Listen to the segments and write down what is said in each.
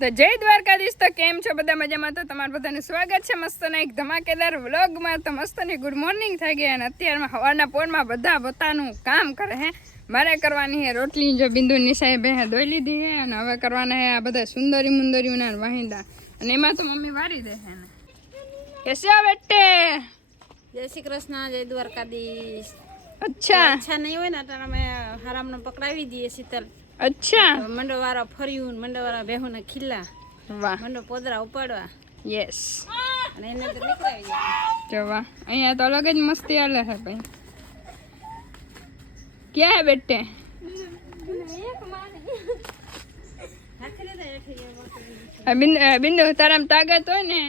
તો જય દ્વારકાધીશ. તો કેમ છો બધા? મજામાં? તો તમારું બધાનું સ્વાગત છે મસ્તના એક ધમાકેદાર વ્લોગમાં. તો મસ્તની ગુડ મોર્નિંગ થઈ ગઈ અને અત્યારમાં હવારના પોરમાં બધા પોતાનું કામ કરે હે. મારે કરવાની હે રોટલી, જો બિંદુ નિશાએ બે ધોઈ લીધી હે અને હવે કરવાના હે આ બધા સુંદરી મુંદરીઓના વાહિંદા અને એમાં તો મમ્મી વારી દે હે ને. કેસે બેટે? જય શ્રી કૃષ્ણ, જય દ્વારકાધીશ. અચ્છા નહીં હોય ને તો અમે હરામને પકડાવી દઈએ શીતલ. અચ્છા, મંડો વાળા ફર્યું, મંડો વાળા બેહુને ખીલા, વાહ, મંડો પોદરા ઉપાડવા યસ. અને એને તો નીકળાવી જાય. જો વાહ, અહીંયા તો અલગ જ મસ્તી હાલે છે ભાઈ. ક્યાં હે બેટે? બિંદુ તારામ તાકાત હોય ને,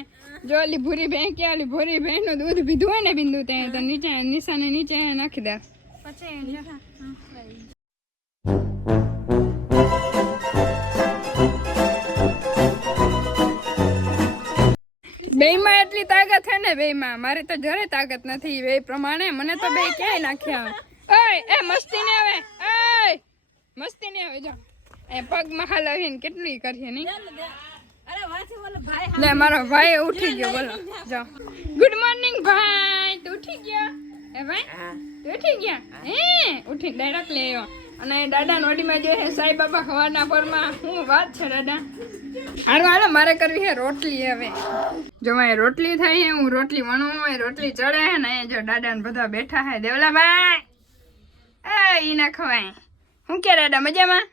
જો ઓલી ભૂરી ભેં કે ઓલી ભૂરી ભેં નું દૂધ પીધું હોય ને બિંદુ તે તો નીચે નિશાને નીચે નાખી દે. બેયમાં એટલી તાકાત છે ને, બેયમાં મારી તો જરે તાકાત નથી. બે પ્રમાણે મને તો બે ક્યાંય નાખ્યા. ઓય એ મસ્તી ને આવે, ઓય મસ્તી ને આવે. જો એ પગ મહાલાવીને કેટલી કરીએ નહીં. લે મારો ભાઈ ઉઠી ગયો, બોલો. જો ગુડ મોર્નિંગ ભાઈ. તું ઉઠી ગયો? એ ભાઈ તું ઉઠી ગયા? ઉઠી ડાયરેક્ટ લે આવ્યો. અને દાદા નોડીમાં જે છે સાઈ બાબા ખવાના પરમાં શું વાત છે દાદા. હાલો હાલો મારે કરવી છે રોટલી. હવે જો મારી રોટલી થાય છે, હું રોટલી વણું હોય, રોટલી ચડે છે ને. જો દાદા ને બધા બેઠા છે. દેવલાભાઈ એ ઈ ના ખવાય. શું કે દાદા મજામાં?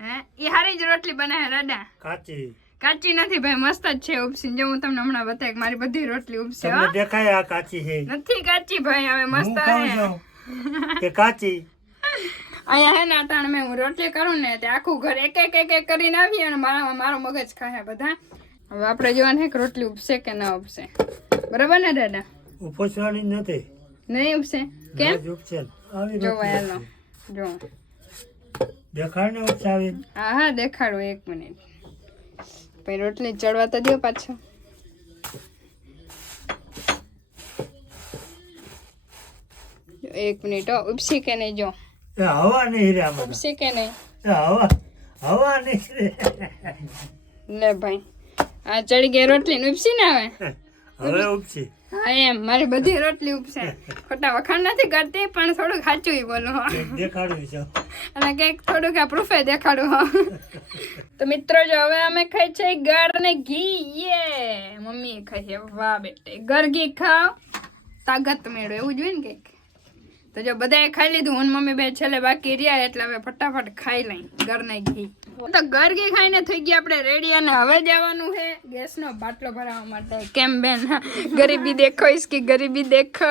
હે ઈ હારી જ રોટલી બને છે દાદા. કાચી નથી ભાઈ, મસ્ત જ છે ઉપસી. જો હું તમને હમણાં બતાવી મારી બધી રોટલી ઉપસી. તમને દેખાય આ કાચી છે? નથી કાચી ભાઈ, હવે મસ્ત છે કે કાચી. અહીંયા હે ને અટાણ મેં હું રોટલી કરું ને તે આખું ઘર એક એક કરીને આવીએ અને મારો મગજ ખાય બધા. હવે આપણે જોવાનું છે કે રોટલી ઉપસે કે ના ઉપસે. બરાબર ને દાદા? ઉપસવાની નથી. નહીં ઉપસે કેમ? ઉપસે આવી જોવા હાલો જો દેખાડ ને ઉપસાવી. હા હા દેખાડું, એક મિનિટ પછી રોટલી ચડવા તો દો પાછો. એક મિનિટ ઉપસી કે નહીં જો. એ હવા નહીં રે આમાં. ઉપસી કે નહીં? એ હવા નહીં રે. લે ભાઈ આ ચડી ગઈ રોટલી ને ઉપસી ને આવે. હવે ઉપસી. હા એમ મારી બધી રોટલી ઉપસે. ખોટા વખાણ નથી કરતી પણ થોડુંક સાચું બોલું દેખાડું છે અને કઈક થોડુંક આ પ્રૂફે દેખાડું. તો મિત્રો જો હવે અમે ખાઈ છે ગર ને ઘી. યે મમ્મી ખાઈ છે. વાહ બેટે, ગર ઘી ખાવ તાકાત મેળો, એવું જોઈએ ને કઈક. તો જો બધાએ ખાઈ લીધું, હું મમ્મી બે છેલ્લે બાકી રહ્યા એટલે હવે ફટાફટ ખાઈ લઈ ગર ને ઘી. તો ગર ઘી ખાઈને થઈ ગયા આપણે રેડી અને હવે જવાનું છે ગેસનો બાટલો ભરાવવા માટે. કેમ બેન? ગરીબી દેખો ઇસકી, ગરીબી દેખો.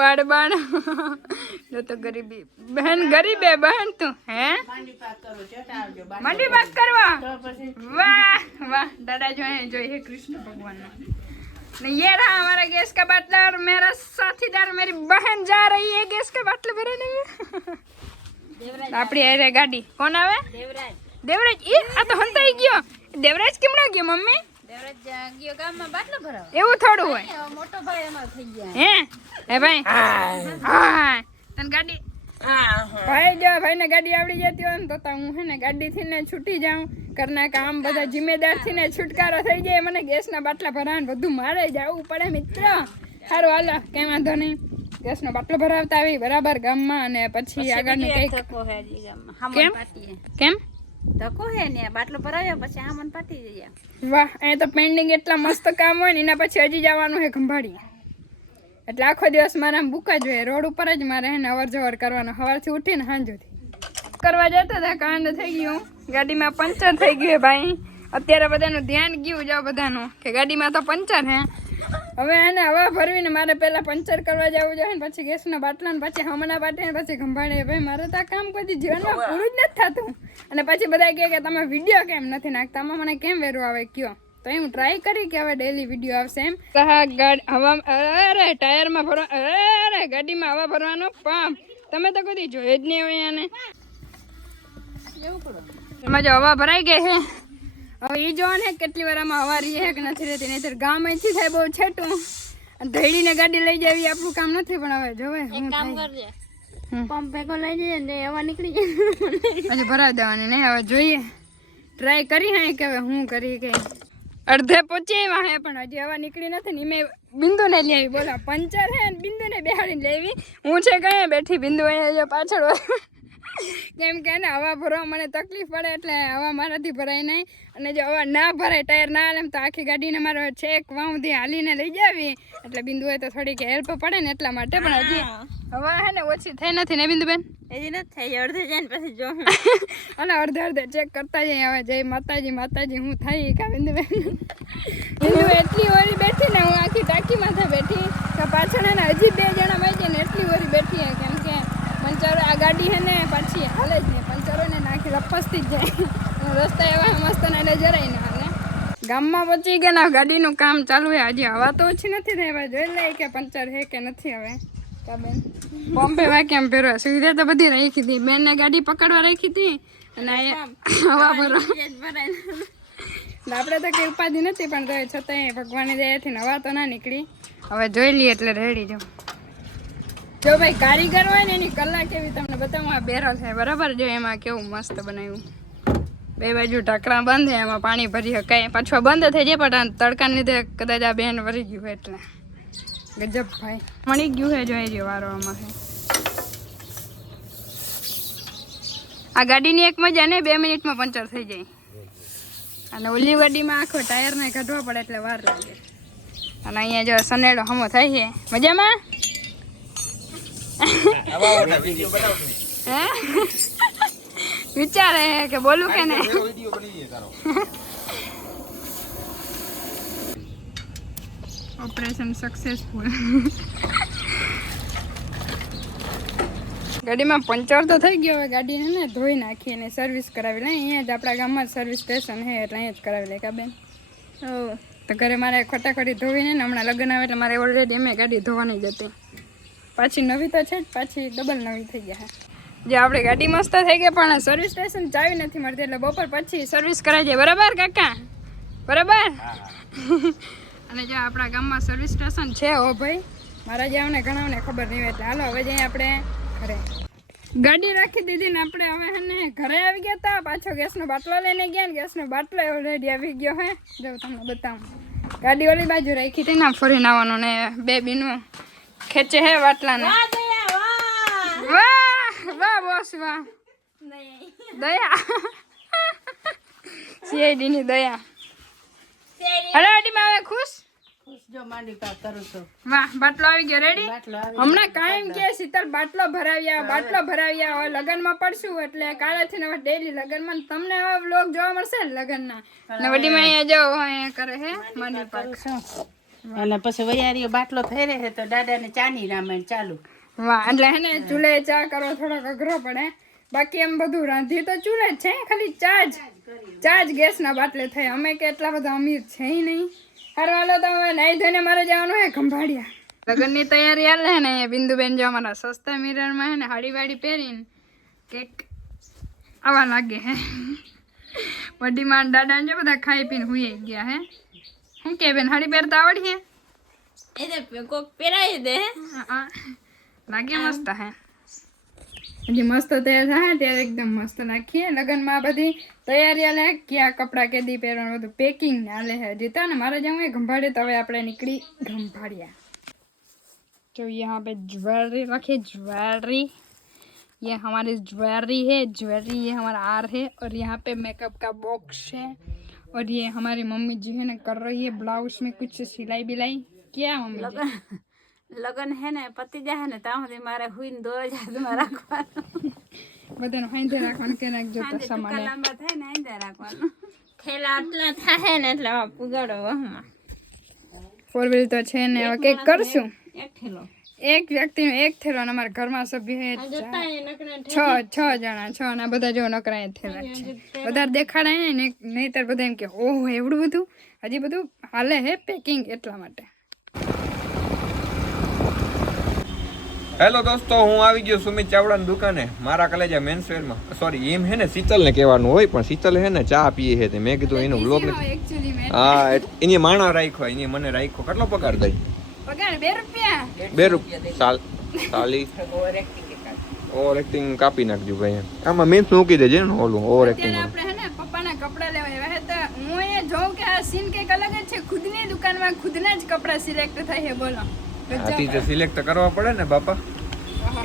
વાડ બાડ જો તો ગરીબી બહેન, ગરીબ હે બહેન તું. હે મંડી પાક કરવા? વાહ વાહ દાદા જો હે कृष्ण भगवान नहीं। ये रहा हमारा गैस का बाटला और मेरा साथीदार मेरी बहन जा रही है गैस का बाटला भरने में। આપડી અરે ગાડી કોણ આવે? દેવરાજ. દેવરાજ એ આ તો હંતાઈ ગયો. દેવરાજ કેમનો ગયો મમ્મી? દેવરાજ ગયો ગામમાં બાટલો ભરાવા. એવું થોડું હોય. મોટો ભાઈ અમાર થઈ ગયા. હે ભાઈ હા તને ગાડી ભાઈ જો ભાઈ ને ગાડી આવડી જતી હોય ને તો હું હે ને ગાડી થી ને છૂટી જાઉં. ઘરના કામ બધા જિમ્મેદાર થી ને છુટકારો થઈ જાય. મને ગેસ ના બાટલા ભરાવાનું બધું મારે જવું પડે મિત્ર. સારું હાલો કઈ વાંધો નહીં. ગેસ નો બાટલો ભરાવતા આવી બરાબર ગામમાં અને પછી આગળ કઈ ધક્કો હે ગામમાં. હામન કેમ પાટી કેમ ધક્કો હે ને બાટલો ભરાવ્યો પછી હામન પાટી જઈએ. વાહ એ તો પેન્ડિંગ એટલા મસ્ત કામ હોય ને એના પછી હજી જવાનું છે ખંભાળી. એટલે આખો દિવસ મારા બુકા જ હોય. રોડ ઉપર જ મારે હે ને અવર જવર કરવાનો. સવારથી ઉઠીને સાંજથી કરવા જતા હતા કાંડ થઈ ગયું. ગાડીમાં પંચર થઈ ગયું ભાઈ. અત્યારે બધાનું ધ્યાન ગયું જાવ બધાનું કે ગાડીમાં તો પંચર હે. હવે એને હવા ભરવીને મારે પહેલા પંચર કરવા જવું જોઈએ ને પછી ગેસના બાટલા ને પછી હમણાં બાટે ને પછી ખંભાળે. ભાઈ મારે તો આ કામ કોઈ જીવનમાં પૂરું જ નથી થતું. અને પછી બધા કહે કે તમે વિડીયો કેમ નથી નાખતા, મને કેમ વેરું આવે કયો. તો હું ટ્રાય કરી કે હવે ડેલી વિડીયો આવશે એમ. હવા અરે ટાયરમાં ભરવા, અરે ગાડીમાં હવા ભરવાનો પંપ તમે તો કદી જોયો જ નહીં હોય આને. એમાં જો હવા ભરાઈ ગઈ છે. હવે એ જોવા ને કેટલી વાર આમાં હવા રહી કે નથી રહેતી. નહીં ગામ અહીંથી થાય બહુ છેટું ધૈડીને ગાડી લઈ જવી આપણું કામ નથી. પણ હવે જોવે એક કામ કરજે, પંપ ભેગો લઈ જઈએ ને હવા નીકળી જાય. હજી ભરાવી દેવાની નહીં. હવે જોઈએ ટ્રાય કરી હે કે હવે હું કરી કે અડધે પહોંચી આવ્યા હે પણ હજી હવા નીકળી નથી ને મેં બિંદુને લઈ આવી બોલા પંચર હે ને બિંદુને બેહાડીને લઈ આવી હું છે કઈ બેઠી બિંદુ અહીંયા પાછળ હોય. કેમ કે ને હવા ભરવા મને તકલીફ પડે એટલે હવા મારાથી ભરાય નહીં અને જો હવા ના ભરાય ટાયર ના હાલે તો આખી ગાડીને મારો છેક વાઉથી હાલીને લઈ જાવી એટલે બિંદુએ તો થોડીક હેલ્પ પડે ને એટલા માટે પણ હજી હવા હે ને ઓછી થઈ નથી ને બિંદુબેન હજી નથી થઈ અડધે જાય ને પછી જો અને અડધે ચેક કરતા જઈએ હવે જય માતાજી હું થઈ કા બિંદુબેન બિંદુ એટલી ઓરી બેઠી ને હું આખી ટાંકી માથે બેઠી કે પાછળ હે ને હજી 2 જણા બેઠી ને એટલી ઓરી બેઠી હે કેમ કે પંચરો આ ગાડી હે ને પાછી હાલે જ નહીં પંચરો ને નાખી લપસતી જ જાય રસ્તા એવા મસ્ત ને એટલે જરાય ના હાલે ગામમાં પહોંચી ગયા ને ગાડીનું કામ ચાલુ હે હજી હવા તો ઓછી નથી રહેવા જોઈ લે કે પંચર હે કે નથી હવે કા બેન બોમ્બે વાક્યમ ફેરવા સુવિધા તો બધી રાખી હતી બેન ને ગાડી પકડવા રાખી હતી અને હવા ભરવા આપણે તો કઈ ઉપાધિ નથી પણ તો છતાંય ભગવાનની દયાથી હવા તો ના નીકળી હવે જોઈ લઈએ એટલે રેડી જો ભાઈ કારીગર હોય ને એની કલા કેવી તમને બતાવું આ બેરલ છે બરાબર જો એમાં કેવું મસ્ત બનાવ્યું 2 બાજુ ઢાંકણા બંધ છે એમાં પાણી ભરી શકાય પાછું બંધ થઈ જાય પણ તડકાને લીધે કદાચ આ બેન ભરી ગયું એટલે ગજબ ભાઈ મળી ગયું છે જોઈ રહ્યો વારો આમાં છે આ ગાડીની એક મજા ને 2 મિનિટમાં પંચર થઈ જાય અને ઓલી ગાડીમાં આખો ટાયરને કાઢવા પડે એટલે વાર લાગે અને અહીંયા જો સનેડો હમો થાય છે મજામાં વિચારે કે બોલું કે ને ઓપરેશન સક્સેસફુલ ગાડીમાં પંચર તો થઈ ગયો હવે ગાડીને ને ધોઈ નાખી અને સર્વિસ કરાવી લે અહીંયા જ આપણા ગામમાં સર્વિસ સ્ટેશન છે એટલે અહીંયા જ કરાવી લે કા બેન તો ઘરે મારે ખોટાખોટી ધોવીને ને હમણાં લગ્ન આવે એટલે મારે ઓલરેડી એમ ગાડી ધોવાની જ હતી પાછી નવી તો છે જ પાછી ડબલ નવી થઈ ગયા જે આપણી ગાડી મસ્ત થઈ ગઈ પણ સર્વિસ સ્ટેશન ચાવી નથી મળતી એટલે બપોર પછી સર્વિસ કરાવી જાય બરાબર કાકા બરાબર અને જો આપણા ગામમાં સર્વિસ સ્ટેશન છે હો ભાઈ મારા જેવાને ઘણાને ખબર નહીં હોય એટલે હાલો હવે જઈએ આપણે ઘરે ગાડી રાખી દીધી ને આપણે હવે હે ને ઘરે આવી ગયા હતા પાછો ગેસનો બાટલો લઈને ગયા ને ગેસનો બાટલો ઓલરેડી આવી ગયો હે જો તમને બતાવું ગાડી ઓલી બાજુ રાખી હતી ને ફરીને આવવાનું ને બેબીનું ખેંચે હે બાટલાને વાહ બોસ વાહ દયા સીઆઈડી ની દયા હલાડીમાં આવે ખુશ જો માંડી પા કરું છું વાહ બાટલો આવી ગયો રેડી હમણાં કાયમ કે શીતલ બાટલો ભરાવ્યા હવે લગનમાં પડશું એટલે કાલેથી હવે ડેલી લગનમાં તમને હવે વ્લોગ જોવા મળશે લગનના ને વડીમાં અહીંયા જો અહીંયા કરે હે માંડી પાક અને પછી વૈયારીઓ બાટલો થઈ રહે તો દાદાને ચાની રામાયણ ચાલુ વાહ એટલે હે ને ચૂલે ચા કરવો થોડોક અઘરો પડે બાકી એમ બધું રાંધી તો ચૂલે જ છે ખાલી ચા જ ગેસના બાટલે થાય અમે કે એટલા બધા અમીર છે નહીં હારું હાલો તો હવે નાઈ ધોઈને મારે જવાનું હે ખંભાળિયા લગ્નની તૈયારી હાલે ને અહીંયા બિંદુબેન જો અમારા સસ્તા મિરરમાં હે ને હાડી વાડી પહેરીને કેક આવા લાગે હે વડીમાં દાદા જો બધા ખાઈ પીને હુઈ ગયા હે શું કે બેન હાડી પહેરતા આવડી હે એ કોક પહેરાવી દે લાગે મસ્ત હે હજી મસ્ત તૈયાર થાય ત્યારે એકદમ મસ્ત નાખીએ લગ્નમાં બધી તૈયારી હાલે ક્યાં કપડાં કેદી પહેરવાનું બધું પેકિંગ ને હાલે હે જીતા ને મારે જવું એ ખંભાળીએ તો હવે આપણે નીકળી ખંભાળિયા जो यहाँ पे ज्वेलरी रखे ज्वेलरी ये हमारी ज्वेलरी है ज्वेलरी ये हमारा आर है और यहाँ पे मेकअप का बॉक्स है और ये हमारी मम्मी जी है ना कर रही है ब्लाउज में कुछ सिलाई बिलाई क्या मम्मी લગન હે ને પતિ જાય ને ત્યાં સુધી મારે હુઈને 2000 માં રાખવાનું બધાને હાંધે રાખવાનું કે નાખજો તો સામાન લાંબા થાય ને હાંધે રાખવાનું થેલા આટલા થાય ને એટલે પુગાડો વહમાં 4 વ્હીલ તો છે ને હવે કંઈક કરશું એક થેલો એક વ્યક્તિનો એક થેલો અને અમારા ઘરમાં સભ્ય છે 6 જણા 6 ના બધા જો નકરા થેલા છે વધારે દેખાડાય ને નહીતર બધા એમ કે ઓહો એવડું બધું હજી બધું હાલે હે પેકિંગ એટલા માટે હેલો દોસ્તો હું આવી ગયો સુમિત ચાવડાની દુકાને મારા કલેજા મેન્સવેરમાં સોરી એમ હે ને શીતલને કહેવાનું હોય પણ શીતલ હે ને ચા પીએ છે મેં કીધું એનો વ્લોગ હા એની માણા રાખ્યો એની મને રાખ્યો કેટલો પગાર દઈ પગાર 2 રૂપિયા 2 રૂપિયા સાલી ઓવર એક્ટિંગ કાપી નાખજો ભાઈ આમાં મેન્સ મૂકી દેજે ને ઓલું ઓવર એક્ટિંગ આપણે હે ને પપ્પા પપ્પાના કપડાં લેવા આવ્યા હે તો હું એ જોઉં કે આ સીન કંઈક અલગ જ છે. ખુદની દુકાનમાં ખુદના જ કપડાં સિલેક્ટ થાય છે. બોલો આથી તો સિલેક્ટ કરવા પડે ને બાપા.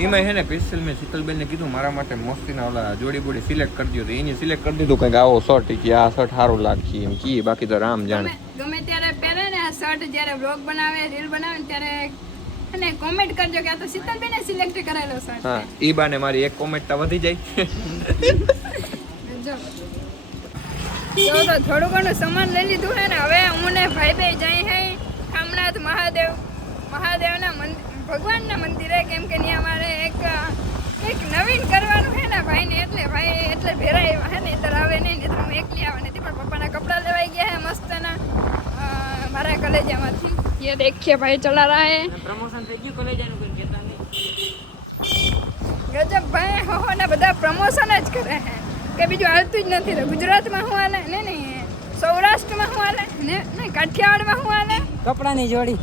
એમાં હે ને સ્પેશિયલ મેં શીતલબેનને કીધું મારા માટે મસ્તીના ઓલા જોડી બોડી સિલેક્ટ કરી દો. એની સિલેક્ટ કરી દીધું કંઈક આવો શર્ટ કે આ શર્ટ સારું લાગશે એમ કીએ. બાકી તો રામ જાણે. ગમે ત્યારે પહેરે ને આ શર્ટ જ્યારે વ્લોગ બનાવે રીલ બનાવે ને ત્યારે અને કોમેન્ટ કરજો કે આ તો શીતલબેને સિલેક્ટ કરેલો શર્ટ. હા ઈ બાને મારી એક કોમેન્ટ તો વધી જાય. જો તો થોડું ઘણું સામાન લઈ લીધું હે ને. હવે હું ને ભાઈ બે જઈ હે ખામનાથ મહાદેવના ભગવાનના મંદિરે. કેમ કે ત્યાં અમારે એક નવીન કરવાનું છે ને ભાઈને એટલે ભેરા આવ્યા હે ને. ઇધર આવે નહીં ને હું એકલી આવે નથી. પણ પપ્પાના કપડાં લેવાઈ ગયા હે મસ્તના મારા કલેજામાંથી. ये देखिए भाई चला रहा है પ્રમોશન થઈ ગયું કોલેજાનું કોઈ કહેતા નહીં. ગજબ ભાઈ હો ને બધા પ્રમોશન જ કરે હે કે બીજું હાલતું જ નથી. તો ગુજરાતમાં શું હાલે ને નહીં સૌરાષ્ટ્રમાં શું હાલે ને નહીં કાઠિયાવાડમાં શું હાલે કપડાની જોડી.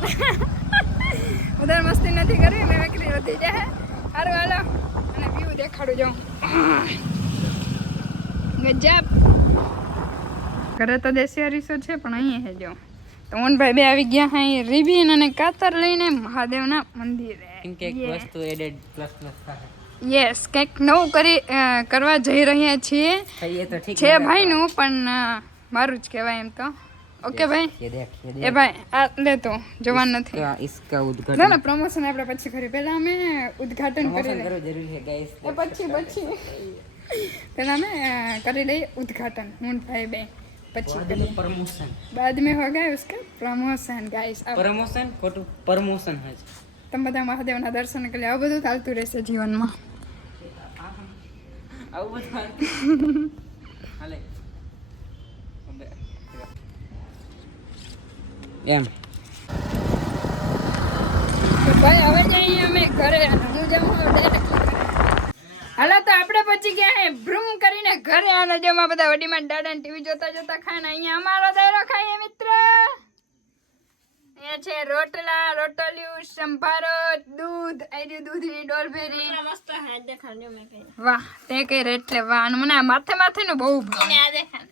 વધારે મસ્તી નથી કરવી. મેં વેકરી વધી જાય. સારું હાલો અને વ્યૂ દેખાડું જાઉં. ગજબ. ઘરે તો દેશી અરીસો છે પણ અહીંયા હે જો તો મોહનભાઈ બે આવી ગયા હા રિબિન અને કાતર લઈને મહાદેવના મંદિરે. વસ્તુ એડેડ પ્લસ થાય. યસ કંઈક નવું કરવા જઈ રહ્યા છીએ. એ તો ઠીક છે ભાઈનું પણ મારું જ કહેવાય એમ તો. ઓકે ભાઈ ये देख એ ભાઈ આ લે તો જવાન નથી. इसका उद्घाटन ના ના પ્રમોશન આપણે પછી કરી. પહેલા અમે ઉદ્ઘાટન કરી લઈએ. जरूरी है गाइस. પછી પહેલા અમે કરી લઈએ ઉદ્ઘાટન મોહનભાઈ બે પછી प्रमोशन बाद में होगा उसका प्रमोशन गाइस. प्रमोशन ખોટું प्रमोशन है. તમે બધા મહાદેવના દર્શન કરી આવું બધું ચાલતું રહેશે જીવનમાં. આવું બધું હાલે એમ. તો ભાઈ હવે જઈએ અમે ઘરે. હું જાઉં ડાયરેક્ટ હાલો તો આપણે પછી ગયા હે ભ્રુમ કરીને ઘરે. આને જેમાં બધા વડીમાં દાદા ટીવી જોતા ખાય ને અહીંયા અમારો દાયરો ખાઈએ મિત્ર. અહીંયા છે રોટલા રોટલિયું સંભારો દૂધ આર્યું દૂધની ડોલ ભેરી મસ્ત હા દેખાડ્યો મેં કઈ. વાહ તે કઈ એટલે વાહ. અને મને આ માથે નું બહુ ભાવે. આ દેખાડ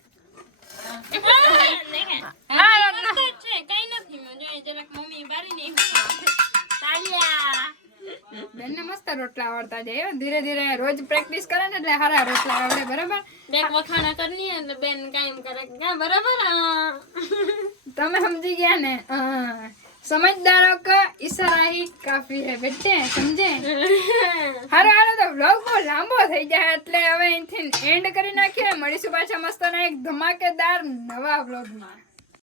બેનને મસ્ત રોટલા આવડતા જાય. ધીરે ધીરે રોજ પ્રેક્ટિસ કરે ને એટલે સારા રોટલા આવડે. બરાબર વખાણા કરની એટલે બેન કાયમ કરે બરાબર. તમે સમજી ગયા ને. સમજદારો કા ઈશારા ही काफी है बेटे समझे. હારો તો વ્લોગ બહુ લાંબો થઈ જાય એટલે હવે અહીંથી એન્ડ કરી નાખીએ. મળીશું પાછા મસ્ત એક ધમાકેદાર નવા વ્લોગમાં.